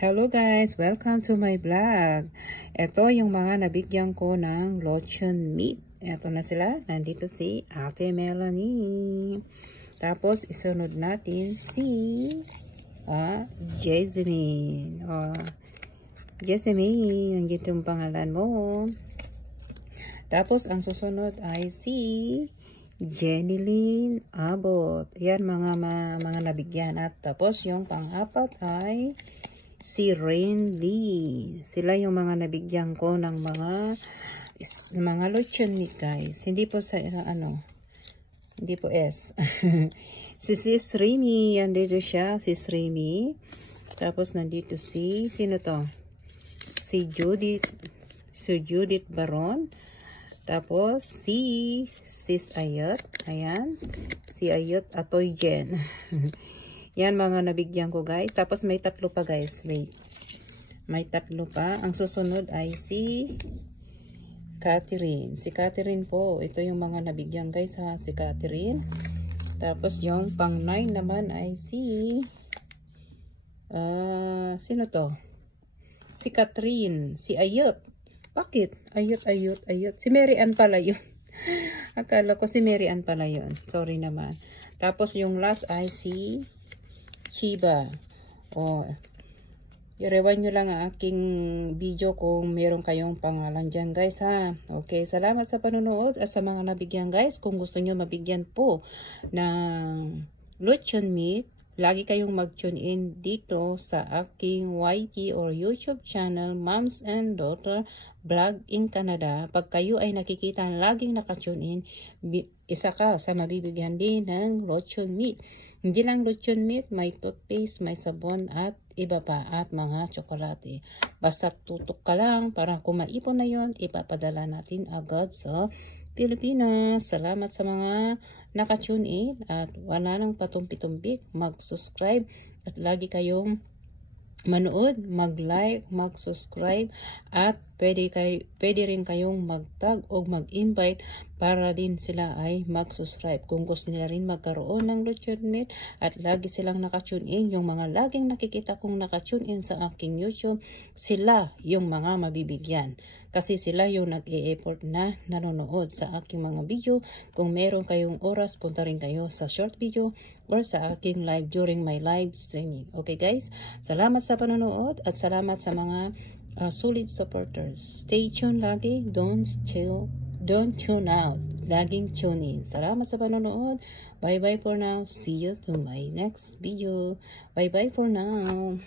Hello guys! Welcome to my vlog. Ito yung mga nabigyan ko ng lotion meat. Ito na sila. Nandito si Ate Melanie. Tapos isunod natin si Jessamine. Jessamine, nandito yung pangalan mo. Tapos ang susunod ay si Jenilyn Abot. Yan mga nabigyan. At tapos yung pang-apat ay si Rain Lee. Sila yung mga nabigyan ko ng mga lotion meat guys. Hindi po sa hindi po S. Si Sis Remy, andito siya, Sis Remy. Tapos nandito sino to? Si Judith Baron. Tapos si Sis Ayot. Ayan. Si Ayot Atoy Jen. Yan mga nabigyan ko guys. Tapos may tatlo pa guys. Wait. May tatlo pa. Ang susunod ay si Catherine. Si Catherine po. Ito yung mga nabigyan guys ha. Si Catherine. Tapos yung pang 9 naman ay si sino to? Si Catherine. Si Ayot. Bakit? Ayot. Si Mary Ann pala yun. Akala ko si Mary Ann pala yun. Sorry naman. Tapos yung last ay si Chiba. I-rewind nyo lang ang aking video kung meron kayong pangalan dyan guys ha. Okay, salamat sa panonood at sa mga nabigyan guys. Kung gusto nyo mabigyan po ng lotion meat, lagi kayong mag-tune in dito sa aking YT or YouTube channel, Moms and Daughter Vlog in Canada. Pag kayo ay nakikita laging naka-tune in, isa ka sa mabibigyan din ng lotion meat. Hindi lang lotion meat, may toothpaste, may sabon at iba pa at mga tsokolate. Basta tutok ka lang para kung maipon na yon, ipapadala natin agad sa Pilipinas. Salamat sa mga naka-tune in at wala nang patumpi-tumpik. Mag-subscribe at lagi kayong manood, mag-like, mag-subscribe at pwede rin kayong mag-tag o mag-invite para din sila ay mag-subscribe. Kung gusto nila rin magkaroon ng lotion meat at lagi silang naka-tune in, yung mga laging nakikita kong naka-tune in sa aking YouTube, sila yung mga mabibigyan. Kasi sila yung nag-e-effort na nanonood sa aking mga video. Kung meron kayong oras, punta rin kayo sa short video or sa aking live during my live streaming. Okay guys, salamat sa panonood at salamat sa mga solid supporters. Stay tuned lagi, don't tune out. Laging tune in. Salamat sa panonood. Bye bye for now. See you to my next video. Bye bye for now.